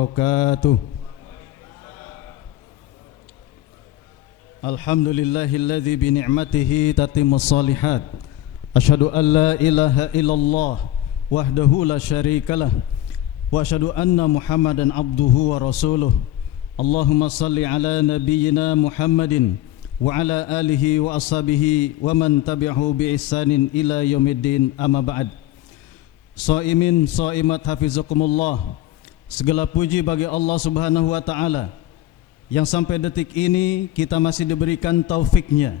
wabarakatuh. Alhamdulillahilladzi bi ni'matihi tatimmus shalihat. Asyhadu an la ilaha illallah wahdahu la syarikalah wa asyhadu anna Muhammadan abduhu wa rasuluh. Allahumma salli ala nabiyyina Muhammadin wa ala alihi wa ashabihi wa man tabi'ahu bi ihsanin ila yaumiddin, amma ba'd. Shaimin shaimat hafizakumullah. Segala puji bagi Allah Subhanahu wa ta'ala yang sampai detik ini kita masih diberikan taufiknya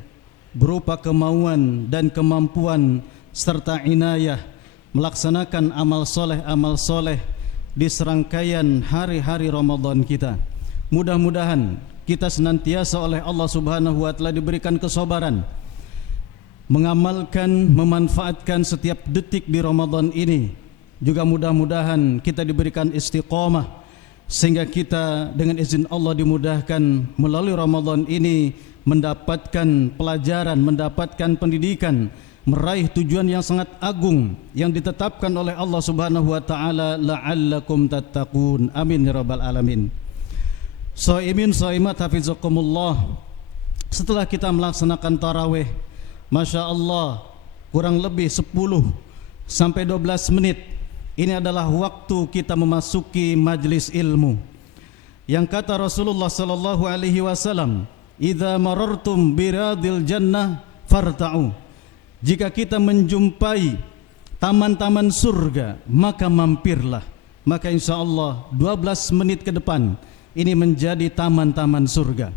berupa kemauan dan kemampuan serta inayah melaksanakan amal soleh di serangkaian hari-hari Ramadan kita. Mudah-mudahan kita senantiasa oleh Allah Subhanahu wa ta'ala diberikan kesabaran mengamalkan, memanfaatkan setiap detik di Ramadan ini. Juga mudah-mudahan kita diberikan istiqamah sehingga kita dengan izin Allah dimudahkan melalui Ramadan ini mendapatkan pelajaran, mendapatkan pendidikan, meraih tujuan yang sangat agung yang ditetapkan oleh Allah Subhanahu wa taala, la'allakum tattaqun. Amin ya rabbal alamin. Shaimin shaimat hafizakumullah. Setelah kita melaksanakan tarawih, Masya Allah, kurang lebih 10 sampai 12 menit ini adalah waktu kita memasuki majlis ilmu. Yang kata Rasulullah sallallahu alaihi wasallam, "Idza marartum biradil jannah farta'u." Jika kita menjumpai taman-taman surga, maka mampirlah. Maka insyaallah 12 menit ke depan ini menjadi taman-taman surga.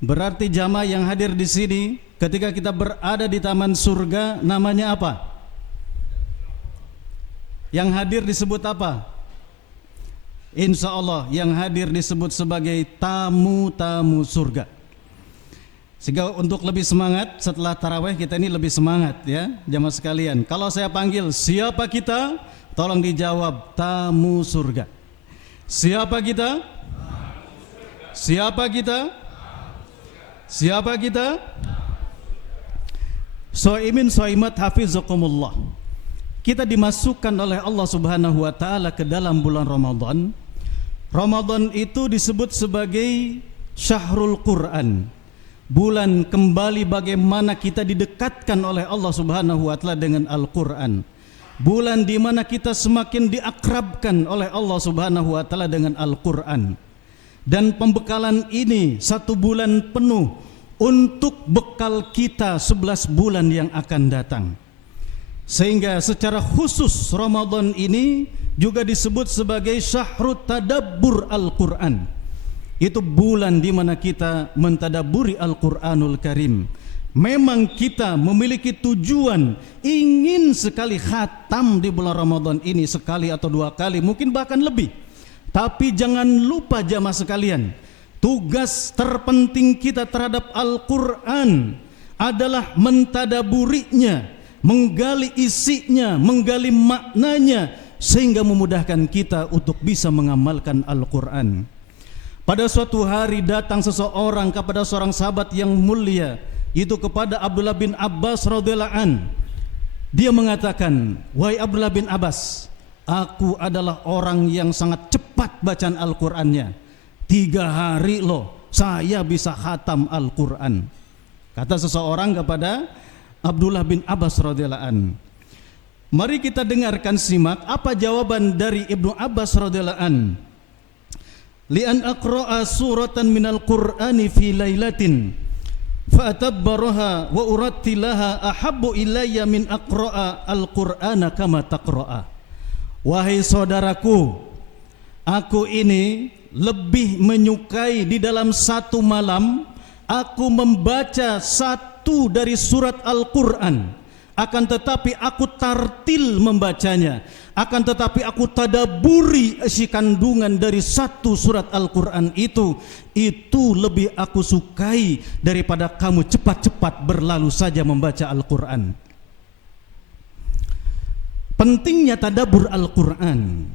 Berarti jamaah yang hadir di sini ketika kita berada di taman surga namanya apa? Yang hadir disebut apa? Insya Allah yang hadir disebut sebagai tamu-tamu surga. Sehingga untuk lebih semangat setelah tarawih kita ini lebih semangat ya jamaah sekalian. Kalau saya panggil siapa kita, tolong dijawab tamu surga. Siapa kita? Siapa kita? Siapa kita? Shaimin shaimat hafizakumullah. Kita dimasukkan oleh Allah Subhanahu wa taala ke dalam bulan Ramadan. Ramadan itu disebut sebagai Syahrul Quran. Bulan kembali bagaimana kita didekatkan oleh Allah Subhanahu wa taala dengan Al-Quran. Bulan di mana kita semakin diakrabkan oleh Allah Subhanahu wa taala dengan Al-Quran. Dan pembekalan ini 1 bulan penuh untuk bekal kita 11 bulan yang akan datang. Sehingga secara khusus Ramadan ini juga disebut sebagai Syahrut Tadabbur Al-Quran. Itu bulan di mana kita mentadabburi Al-Quranul Karim. Memang kita memiliki tujuan ingin sekali khatam di bulan Ramadan ini, sekali atau 2 kali, mungkin bahkan lebih. Tapi jangan lupa jamaah sekalian, tugas terpenting kita terhadap Al-Quran adalah mentadaburinya, menggali isinya, menggali maknanya, sehingga memudahkan kita untuk bisa mengamalkan Al-Quran. Pada suatu hari datang seseorang kepada seorang sahabat yang mulia, itu kepada Abdullah bin Abbas radhiyallahu an. Dia mengatakan, "Wahai Abdullah bin Abbas, aku adalah orang yang sangat cepat bacaan Al-Qurannya. 3 hari loh saya bisa khatam Al-Quran." Kata seseorang kepada Abdullah bin Abbas radhiyallahu an. Mari kita dengarkan, simak apa jawaban dari Ibnu Abbas radhiyallahu an. "Li'an aqra'a suratan minal Qur'ani fi lailatin fa atabbaraha wa urattilaha ahabbu ilayya min aqra'a al-Qur'ana kama taqra'a." Wahai saudaraku, aku ini lebih menyukai di dalam 1 malam aku membaca 1 dari surat Al-Quran. Akan tetapi aku tartil membacanya, akan tetapi aku tadaburi isi kandungan dari 1 surat Al-Quran itu lebih aku sukai daripada kamu cepat-cepat berlalu saja membaca Al-Quran. Pentingnya tadabbur Al-Quran,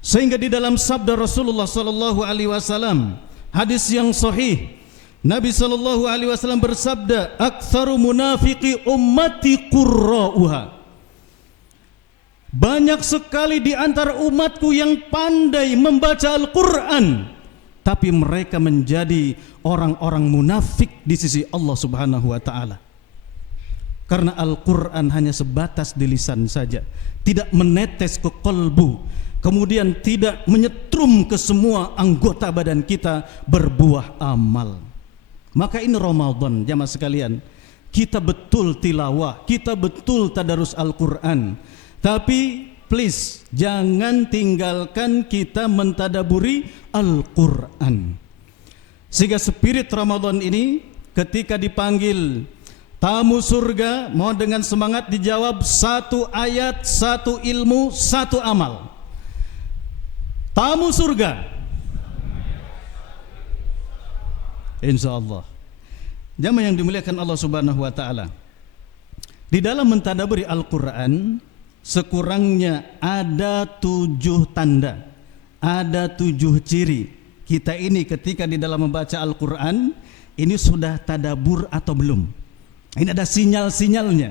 sehingga di dalam sabda Rasulullah sallallahu alaihi wasallam, hadis yang sahih, Nabi sallallahu alaihi wasallam bersabda, "Aktsaru munafiqi ummati qurra'uha." Banyak sekali di antara umatku yang pandai membaca Al-Quran, tapi mereka menjadi orang-orang munafik di sisi Allah Subhanahu wa ta'ala. Karena Al-Quran hanya sebatas di lisan saja, tidak menetes ke kalbu, kemudian tidak menyetrum ke semua anggota badan kita berbuah amal. Maka ini Ramadan, jamaah sekalian, kita betul tilawah, kita betul tadarus Al-Quran, tapi please jangan tinggalkan kita mentadaburi Al-Quran. Sehingga spirit Ramadan ini ketika dipanggil tamu surga, mohon dengan semangat dijawab satu ayat, satu ilmu, satu amal. Tamu surga, insyaallah. Jamaah yang dimuliakan Allah Subhanahu wa ta'ala, di dalam mentadaburi Al-Quran sekurangnya ada 7 tanda, ada 7 ciri. Kita ini ketika di dalam membaca Al-Quran ini sudah tadabur atau belum. Ini ada sinyal-sinyalnya,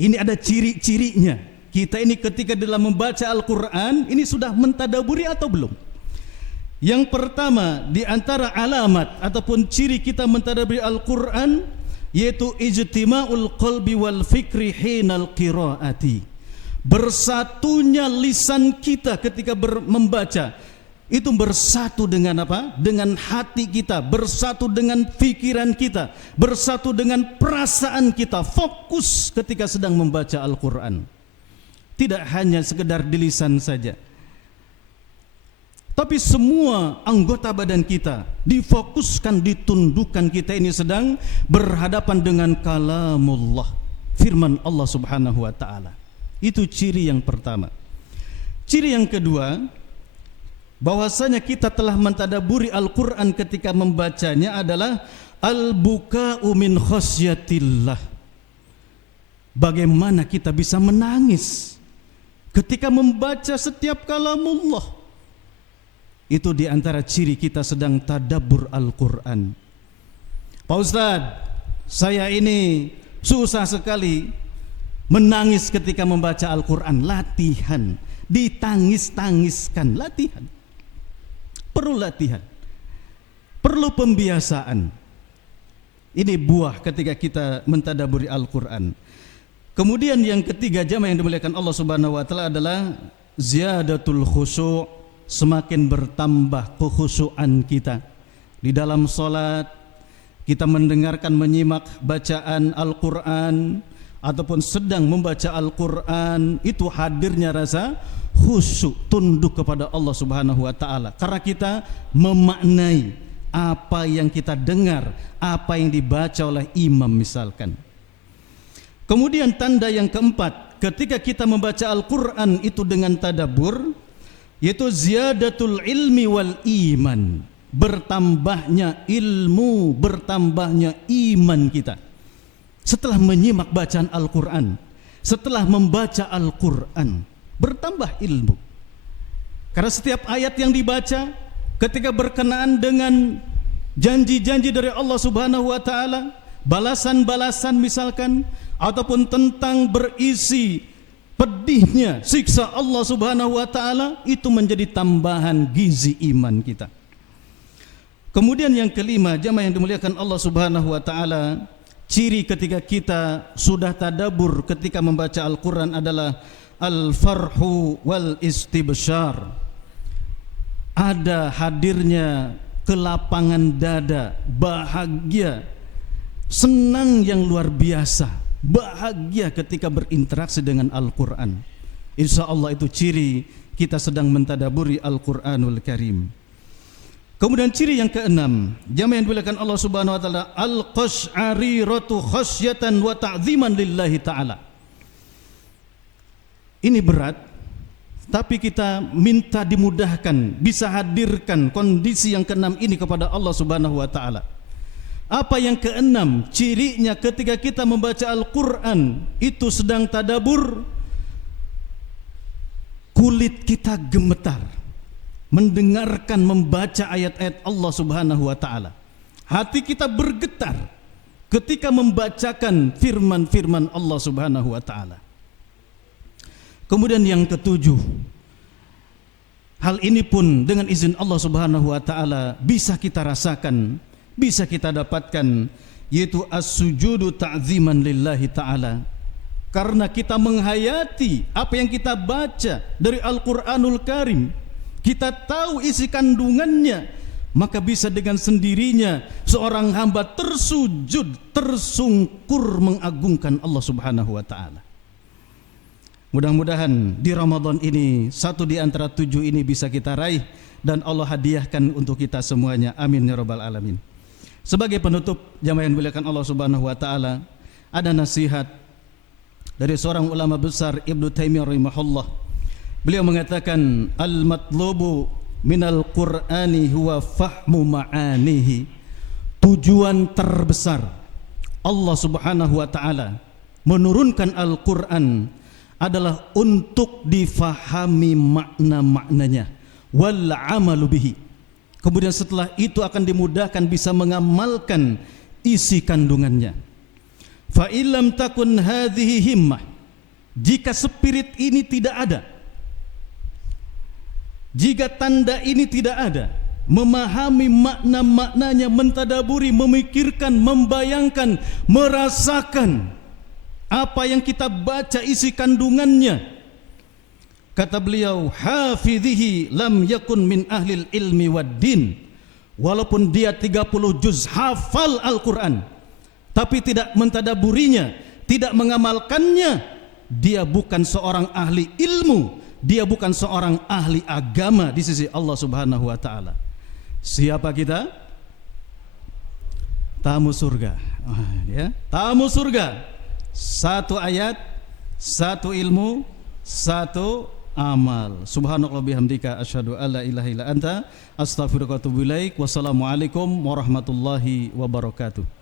ini ada ciri-cirinya. Kita ini ketika dalam membaca Al-Quran ini sudah mentadaburi atau belum. Yang pertama di antara alamat ataupun ciri kita mentadaburi Al-Quran yaitu ijtima'ul qalbi wal fikri hinal qiraati. Bersatunya lisan kita ketika membaca itu bersatu dengan apa? Dengan hati kita, bersatu dengan pikiran kita, bersatu dengan perasaan kita, fokus ketika sedang membaca Al-Quran. Tidak hanya sekedar di lisan saja, tapi semua anggota badan kita difokuskan, ditundukkan. Kita ini sedang berhadapan dengan kalamullah, firman Allah Subhanahu wa ta'ala. Itu ciri yang pertama. Ciri yang kedua, bahwasanya kita telah mentadaburi Al-Quran ketika membacanya adalah al-buka'u min khasyatillah. Bagaimana kita bisa menangis ketika membaca setiap kalamullah. Itu di antara ciri kita sedang tadabbur Al-Quran. Pak Ustadz, saya ini susah sekali menangis ketika membaca Al-Quran. Latihan, ditangis-tangiskan, latihan. Perlu latihan, perlu pembiasaan. Ini buah ketika kita mentadaburi Al-Quran. Kemudian yang ketiga, jamaah yang dimuliakan Allah Subhanahu wa ta'ala, adalah ziyadatul khusu'. Semakin bertambah kekhusyuan kita di dalam salat, kita mendengarkan, menyimak bacaan Al-Quran ataupun sedang membaca Al-Quran, itu hadirnya rasa khusyuk, tunduk kepada Allah Subhanahu wa ta'ala, karena kita memaknai apa yang kita dengar, apa yang dibaca oleh imam misalkan. Kemudian tanda yang keempat, ketika kita membaca Al-Quran itu dengan tadabbur, yaitu ziyadatul ilmi wal iman. Bertambahnya ilmu, bertambahnya iman kita setelah menyimak bacaan Al-Quran, setelah membaca Al-Quran, bertambah ilmu. Karena setiap ayat yang dibaca ketika berkenaan dengan janji-janji dari Allah Subhanahu wa ta'ala, balasan-balasan misalkan, ataupun tentang berisi pedihnya siksa Allah Subhanahu wa ta'ala, itu menjadi tambahan gizi iman kita. Kemudian yang kelima, jamaah yang dimuliakan Allah Subhanahu wa ta'ala, ciri ketika kita sudah tadabbur ketika membaca Al-Quran adalah al-farhu wal istibsyar. Ada hadirnya kelapangan dada, bahagia, senang yang luar biasa, bahagia ketika berinteraksi dengan Al-Quran. Insya Allah itu ciri kita sedang mentadaburi Al-Quranul Karim. Kemudian ciri yang keenam, jamaah yang dimuliakan Allah Subhanahu wa ta'ala, al-qash'ariratu khasyatan wa ta'ziman lillahi ta'ala. Ini berat, tapi kita minta dimudahkan, bisa hadirkan kondisi yang keenam ini kepada Allah Subhanahu wa ta'ala. Apa yang keenam, cirinya ketika kita membaca Al-Quran itu sedang tadabur, kulit kita gemetar mendengarkan, membaca ayat-ayat Allah Subhanahu wa ta'ala. Hati kita bergetar ketika membacakan firman-firman Allah Subhanahu wa ta'ala. Kemudian yang ketujuh, hal ini pun dengan izin Allah Subhanahu wa taala bisa kita rasakan, bisa kita dapatkan, yaitu as-sujudu ta'ziman lillahi ta'ala. Karena kita menghayati apa yang kita baca dari Al-Qur'anul Karim, kita tahu isi kandungannya, maka bisa dengan sendirinya seorang hamba tersujud, tersungkur mengagungkan Allah Subhanahu wa taala. Mudah-mudahan di Ramadan ini satu di antara 7 ini bisa kita raih dan Allah hadiahkan untuk kita semuanya. Amin ya rabbal alamin. Sebagai penutup, jamaah yang dimuliakan Allah Subhanahu wa taala, ada nasihat dari seorang ulama besar, Ibnu Taimiyah rahimahullah. Beliau mengatakan, al-matlubu minal Qur'ani huwa fahmu ma'anihi. Tujuan terbesar Allah Subhanahu wa taala menurunkan Al-Qur'an adalah untuk difahami makna-maknanya, wal amalu bihi. Kemudian setelah itu akan dimudahkan bisa mengamalkan isi kandungannya. Fa illam takun hadhihi himmah, jika spirit ini tidak ada, jika tanda ini tidak ada, memahami makna-maknanya, mentadaburi, memikirkan, membayangkan, merasakan apa yang kita baca isi kandungannya, kata beliau, hafidhihi lam yakun min ahlil ilmi wad din. Walaupun dia 30 juz hafal Al-Quran, tapi tidak mentadaburinya, tidak mengamalkannya, dia bukan seorang ahli ilmu, dia bukan seorang ahli agama di sisi Allah Subhanahu wa taala. Siapa kita? Tamu surga. Ya, tamu surga. 1 ayat, 1 ilmu, 1 amal. Subhanallah bihamdika asyhadu alla ilaha illa anta astaghfiruka wa atubu ilaik. Wassalamualaikum warahmatullahi wabarakatuh.